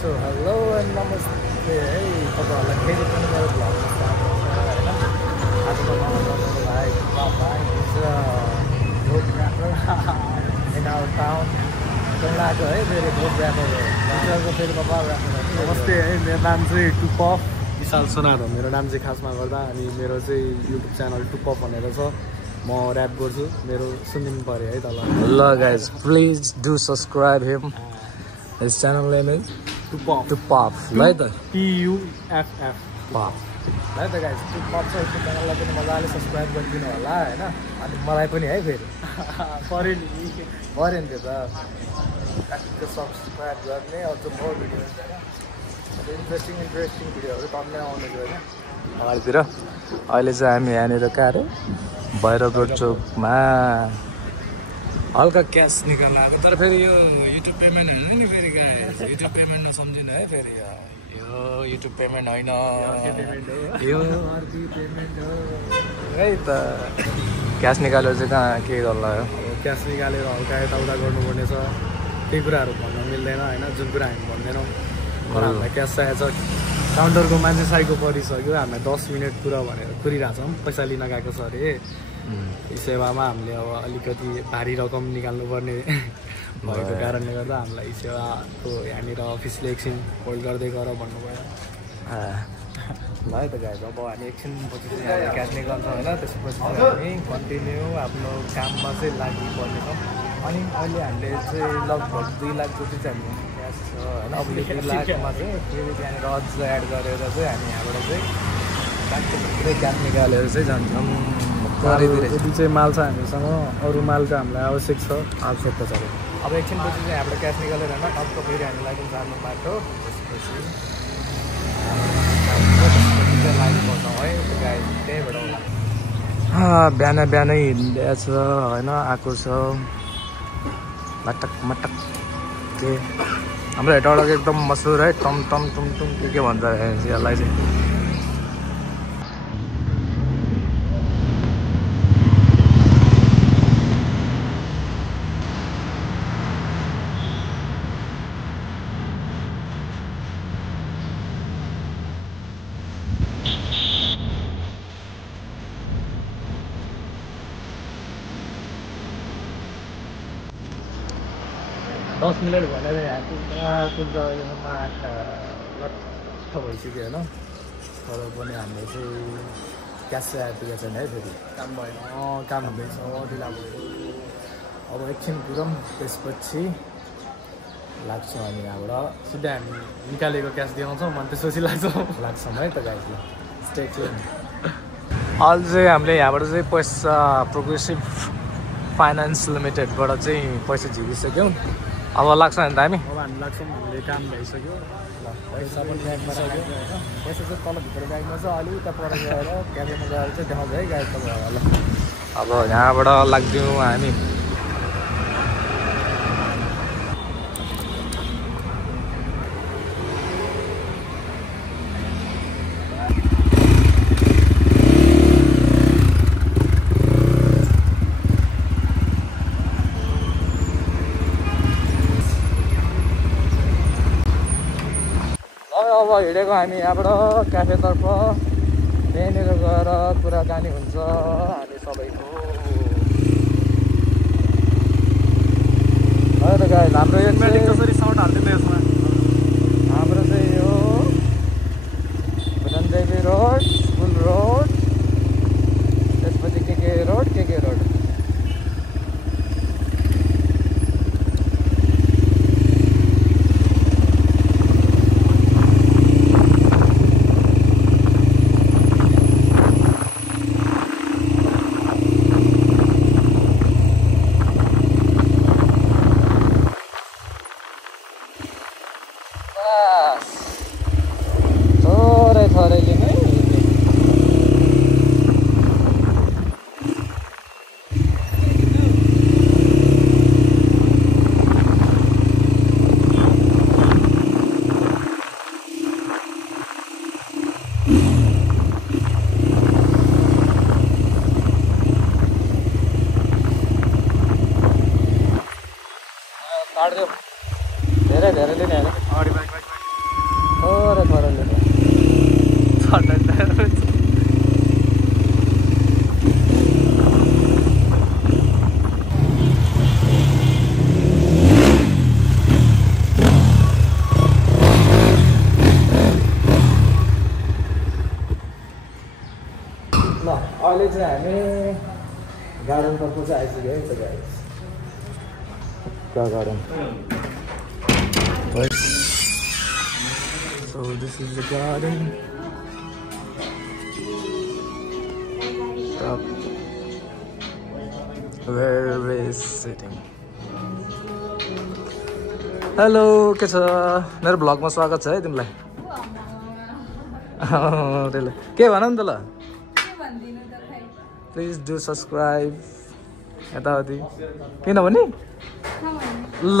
So hello and नमस्ते है तपाईँहरूलाई फेरि पनि मेरो भ्लगमा स्वागत छ होइन आज त मलाई भाइ road rapper in our town आएको है फेरि रोड ऱ्यापर फेरि पप्पा ऱ्यापर नमस्ते है मेरो नाम चाहिँ टुपफ विशाल सोनार हो मेरो नाम चाहिँ खासमा गर्दा अनि मेरो चाहिँ युट्युब च्यानल टुपफ भनेर छ म ऱ्याप गर्छु मेरो सुनिदिनु पऱ्यो है तल ल guys please do subscribe him his channel name is टुपफ ल है त PUFF पफ है त गाइज टुपफ छ युट्युब च्यानललाई पनि मजाले सब्सक्राइब गरिदिनु होला होइन अनि मलाई पनि है फेरि पऱ्यो नि पऱ्यो नि त्यो त सब्सक्राइब गर्ने अझ बहुत भिडियोहरू होइन इन्ट्रेस्टिङ भिडियोहरू टन्नै आउने थियो होइन अगाडितिर अहिले चाहिँ हामी यहाँनिर कहाँ अरे भैरव रोड चोकमा हल्का क्यास निकाल्न आएको तर फेरि यो युट्युब पेमेन्ट होइन नि फेरि युट्युब पेमेन्ट नसम्झिनु है फेरि यो युट्युब पेमेन्ट होइन यो अर्को पेमेन्ट हो है त क्यास निकालेर चाहिँ कहाँ के गर्ला हो अब क्यास निकालेर हल्का यताउता गर्नुपर्ने छ केही कुराहरू भन्न मिल्दैन होइन जुन कुरा हामी भन्दैनौँ तर हामीलाई क्यास चाहिएको छ काउन्टरको मान्छे साइको परिसक्यो हामीलाई 10 मिनट कुरा भनेर कुरिरहेको छौँ पैसा लिन गएको छ अरे यी सेवामा हामीले अब अलिकति भारी रकम निकाल्नुपर्ने भएको कारणले गर्दा हामीलाई यी सेवाको यहाँनिर अफिसले एकछिन होल्ड गर्दै गर भन्नुभयो ल है त गाइज अब हामी एकछिनपछि चाहिँ हामी क्यास निकाल्छौँ होइन त्यसपछि चाहिँ हामी कन्टिन्यू आफ्नो काममा चाहिँ लागिपर्नेछौँ अनि अहिले हामीले चाहिँ लगभग 2 लाख जति चाहिँ हामी क्यास छ होइन अब यो 2 लाखमा चाहिँ फेरि त्यहाँनिर अझ एड गरेर चाहिँ हामी यहाँबाट चाहिँ पुरै क्यास निकालेर चाहिँ जान्छौँ यदि चाहिँ माल छ हामीसँग अरू मालको हामीलाई आवश्यक छ आवश्यकता छ अब एकछिनपछि चाहिँ हाम्रो क्यास निकालेर होइन टक्क फेरि हामीलाई चाहिँ जानु बाटो त्यसपछि लागि पर्छौँ है गाई त्यहीँबाट होला बिहानै हिँडिरहेछ होइन आएको छ मटक के हाम्रो हेटौँडाको एकदम मसहुर है टम टम टुम टुम के भन्छ यसलाई चाहिँ दस मिनट भनेर यहाँ कुद्छ अहिलेसम्म आँखा लट्ठ भइसक्यो होइन तर पनि हाम्रो चाहिँ क्यास चाहिँ आइपुगेको छैन है फेरि काम भएन काम हुँदैछ ढिला भयो अब एकछिन कुरौँ त्यसपछि लाग्छौँ हामी यहाँबाट सिधै हामी निकालेको क्यास देखाउँछौँ अनि त्यसपछि लाग्छौँ है त गाइजलाई स्टेट अहिले चाहिँ हामीले यहाँबाट चाहिँ पैसा प्रोग्रेसिभ फाइनेन्स लिमिटेडबाट चाहिँ पैसा झिकिसक्यौँ अब लाग्छ नि त हामी अब हामी लाग्छौँ हामीले काम भइसक्यो ल पैसा पनि ब्यागमा राख्यो होइन पैसा चाहिँ तलभित्र ब्यागमा छ अलिक उता पर गएर क्याफेमा गएर चाहिँ देखाउँछ है गाडी तपाईँहरूलाई अब यहाँबाट लाग्दियौँ हामी अब हिँडेको हामी यहाँबाट क्याफेतर्फ त्यहीँनिर गएर कुराकानी हुन्छ हामी सबैको है त गाइस हाम्रो यो कसरी साउन्ड हाल्दैन यसमा हाम्रो चाहिँ यो भुटनदेवी रोड स्कुल रोड त्यसपछि के रोड के रोड थोरैले नै काट्दियो धेरै लिने होइन अगाडि बाइक चाहिँ हामी गार्डनतर्फ चाहिँ आइसक्यो है त guys garden So this is the garden. Top. Where is sitting? Hello, के छ मेरो भ्लगमा स्वागत छ है तिमीलाई के भन नि त ल प्लिज डु सब्सक्राइब यताउति किनभने ल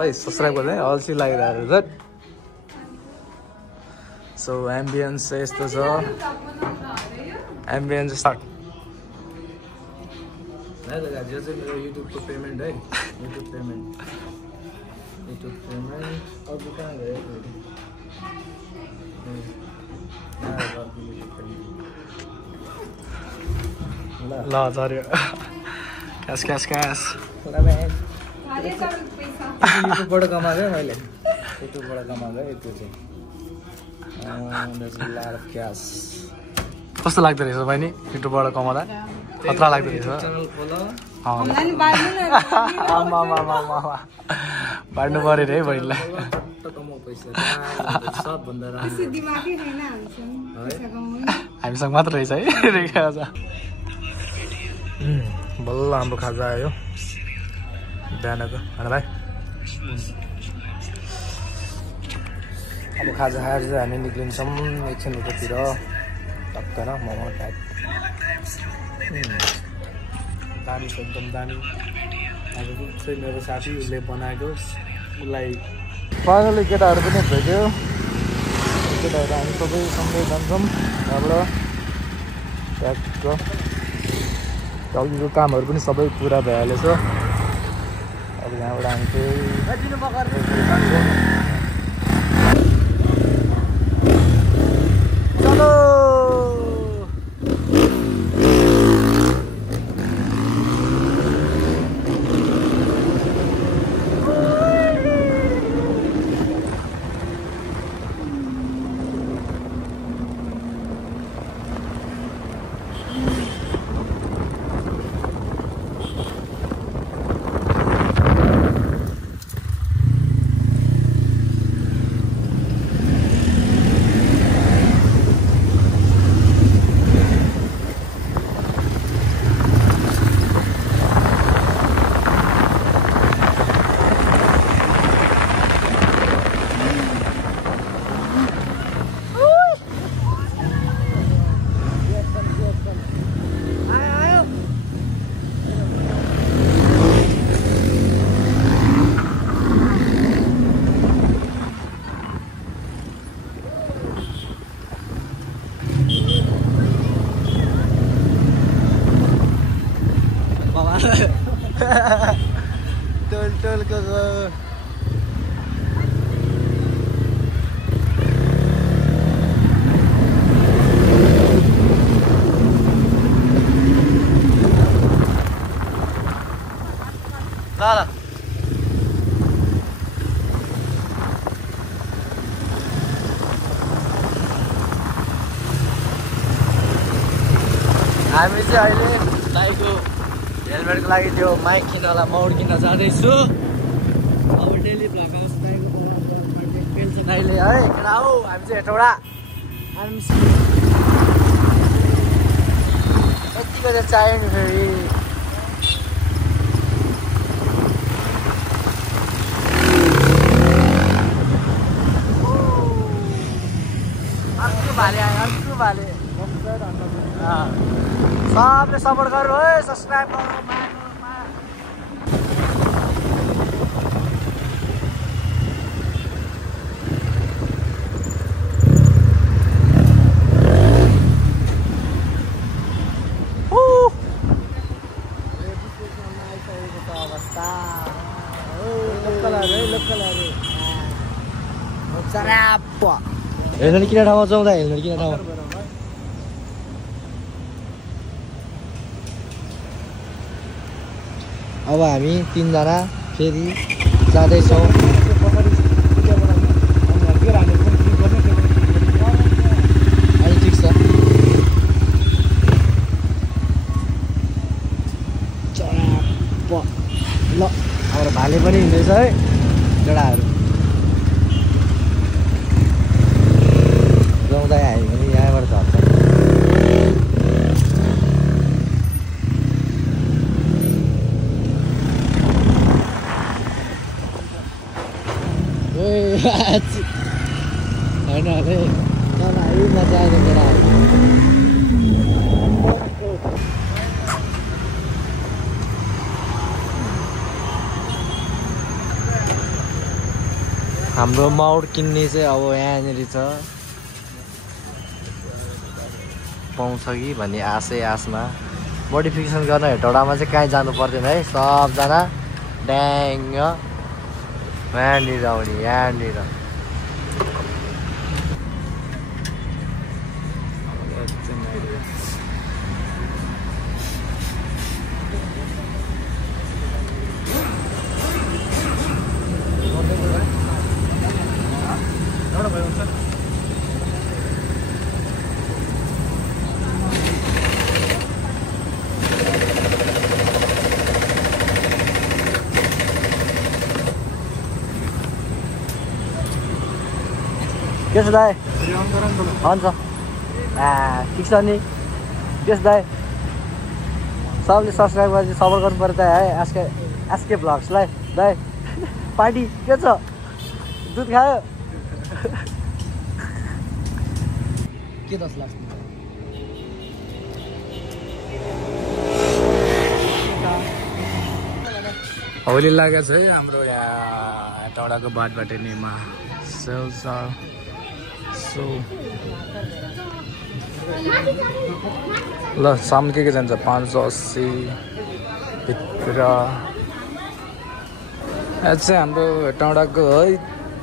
है सब्सक्राइब गर्दै अल्छी लागिरहेको छ सो एम्बियन्स चाहिँ यस्तो छ एम्बियन्स स्टार्ट है त गाइस यो चाहिँ मेरो युट्युबको पेमेन्ट है युट्युब पेमेन्ट अरू कहाँ गयो ल झऱ्यो क्यास क्यास क्यास युट्युबबाट कमाएको मैले युट्युबबाट कमाएको यति चाहिँ क्यास कस्तो लाग्दो रहेछ बहिनी युट्युबबाट कमाउँदा खतरा लाग्दो रहेछ बाँड्नु पऱ्यो रे बहिनीलाई हामीसँग मात्र रहेछ है बल्ल हाम्रो खाजा आयो बिहानको होइन भाइ अब खाजा खाएर चाहिँ हामी निक्लिन्छौँ एकछिन उतातिर टक्कर मोमो टाइप दामी छ एकदम दामी अब चाहिँ मेरो साथी उसले बनाएको उसलाई फाइनली केटाहरू पनि भेट्यो केटाहरू हामी सबै सँगै जान्छौँ यहाँबाट ट्याक्क अघिको कामहरू पनि सबै पुरा भइहालेछ अब यहाँबाट हामी चाहिँ चलो टोल को Salah. हामी चाहिँ अहिले दाइको हेलमेटको लागि त्यो माइक किन्नलाई मौड किन्न जाँदैछु। अब डेली भ्लग आउँछ दाइको पेल्छ दाइले है केटा हौ हामी चाहिँ हेटौडा यति बजे चाहियो नि फेरि अर्को भाले आयो अर्को भाले सबले सपोर्ट गर्नु है सब्सक्राइब गर्नु हेल्मेट किन ठाउँमा जाउँ त हेल्मेट किन ठाउँमा अब हामी तीनजना फेरि जाँदैछौँ अनि ठिक छ होइन अरे भाइ मजा आएको केटाहरू हाम्रो माउट किन्ने चाहिँ अब यहाँनिर छ पाउँछ कि भन्ने आशमा मोडिफिकेसन गर्न हेटौडामा चाहिँ कहीँ जानु पर्दैन है सबजना ड्याङ यहाँनिर आउने यहाँनिर के छ दाइ हुन्छ ठिक छ नि के छ दाइ सबले सब्सक्राइब गरेर सपोर्ट गर्नु पर्यो दाइ है एसके भ्लग्सलाई दाइ पार्टी के छ दुध खायो के 10 लाख होली लागेको छ है हाम्रो यहाँ हेटौडाको बाटबाटेनीमा सेल छ सो ल सामने के जान्छ 580 भित्र यहाँ चाहिँ हाम्रो हेटौडाको है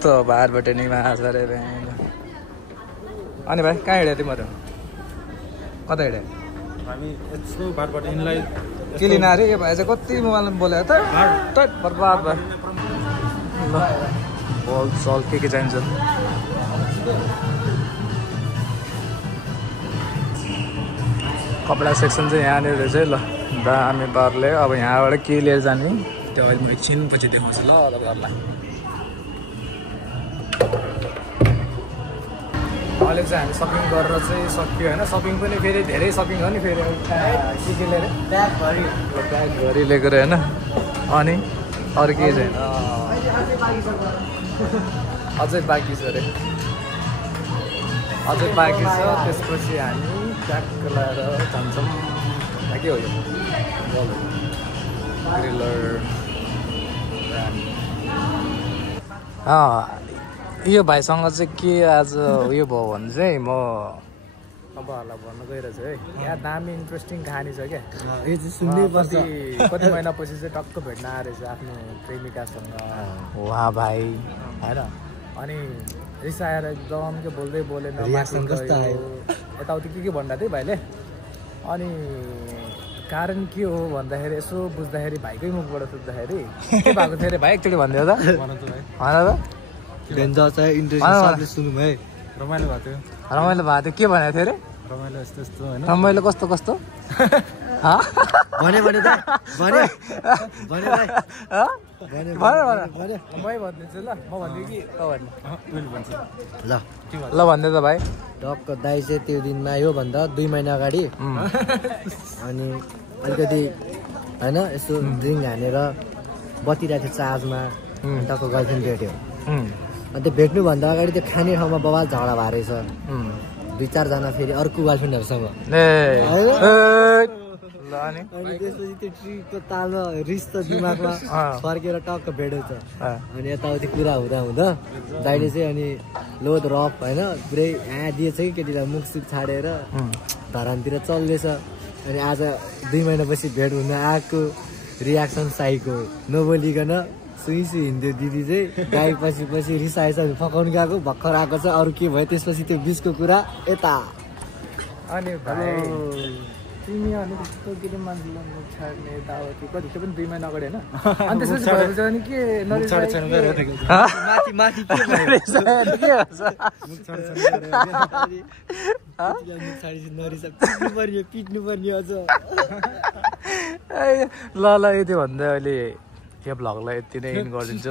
त बाटबाटेनीमा छ अरे अनि भाइ कहाँ हिँड्यो तिमीहरू कता हिँड्यो हामी यस्तो बाटबाटेनीलाई के लिन अरे यो भाइ चाहिँ कति मोबाइलमा बोलेको त बर्बाद भयो ल बल सल के चाहिन्छ कपडा सेक्सन चाहिँ यहाँनिर रहेछ है ल दामी पारले अब यहाँबाट के लिएर जाने त्यो अहिले म एकछिन पछि देखाउँछु ल तपाईँहरूलाई अहिले चाहिँ हामी सपिङ गरेर चाहिँ सक्यो होइन सपिङ पनि फेरि धेरै सपिङ हो नि फेरि के लिएर ब्यागभरि लिएको होइन अनि अरू के छैन अझै बाँकी छ अरे अझै बाँकी छ त्यसपछि हामी ट्याक्क लगाएर जान्छौँ के हो यो ग्रिलर यो भाइसँग चाहिँ के आज उयो भयो भने चाहिँ म तपाईँहरूलाई भन्नु गइरहेको छु है यहाँ दामी इन्ट्रेस्टिङ कहानी छ क्या यो चाहिँ सुन्नै पर्छ कति महिनापछि चाहिँ टक्क भेट्न आएछ आफ्नो प्रेमिकासँग वाह भाइ होइन अनि रिसाएर एकदम के बोल्दै बोलेन रियाक्सन कस्तो आयो यताउति के भन्दा थिएँ भाइले अनि कारण के हो भन्दाखेरि यसो बुझ्दाखेरि भाइकै मुखबाट सोध्दाखेरि के भएको थियो अरे भाइ एकचोटि भनिदियो त भन त सुनौँ है रमाइलो भएको थियो के भनेको थियो अरे रमाइलो यस्तो यस्तो होइन रमाइलो कस्तो कस्तो भने भनिदिन्छु ल म भनिदिएँ कि ल भनिदियो त भाइ टक्क दाइ चाहिँ त्यो दिनमा आयो भन्दा 2 महिना अगाडि अनि अलिकति होइन यसो ड्रिङ्क हानेर बतिरहेको थियो चार्जमा टक्क गर्लफ्रेन्ड भेट्यो अनि त्यो भेट्नुभन्दा अगाडि त्यो खाने ठाउँमा बवाल झगडा भएको रहेछ 2-4 जना फेरि अर्को गर्लफ्रेन्डहरूसँग अनि त्यसपछि त्यो ट्रिपको तालमा रिस त दिमागमा फर्केर टक्क भेटेछ अनि यताउति कुरा हुँदा दाइले चाहिँ अनि लोड रफ होइन पुरै दिएछ कि केटीलाई मुखसुख छाडेर धरानतिर चल्दैछ अनि आज 2 महिनापछि भेट हुन आएको रियाक्सन साईको नबोलिकन सुई हिँड्यो दिदी चाहिँ गाई पछि रिसाएछ फकाउनु गएको भर्खर आएको छ अरू के भयो त्यसपछि त्यो बिचको कुरा यता अनि भाइ तिमी अनि त्यस्तो केटी मान्छेलाई मुख छाड्ने यताउति कति त्यो पनि 2 महिना अगाडि होइन अनि त्यसपछि भएपछि अनि के माथि पिट्नु पर्ने अझ ल यति भन्दै अहिले यो भ्लगलाई यति नै एन्ड गरिदिन्छु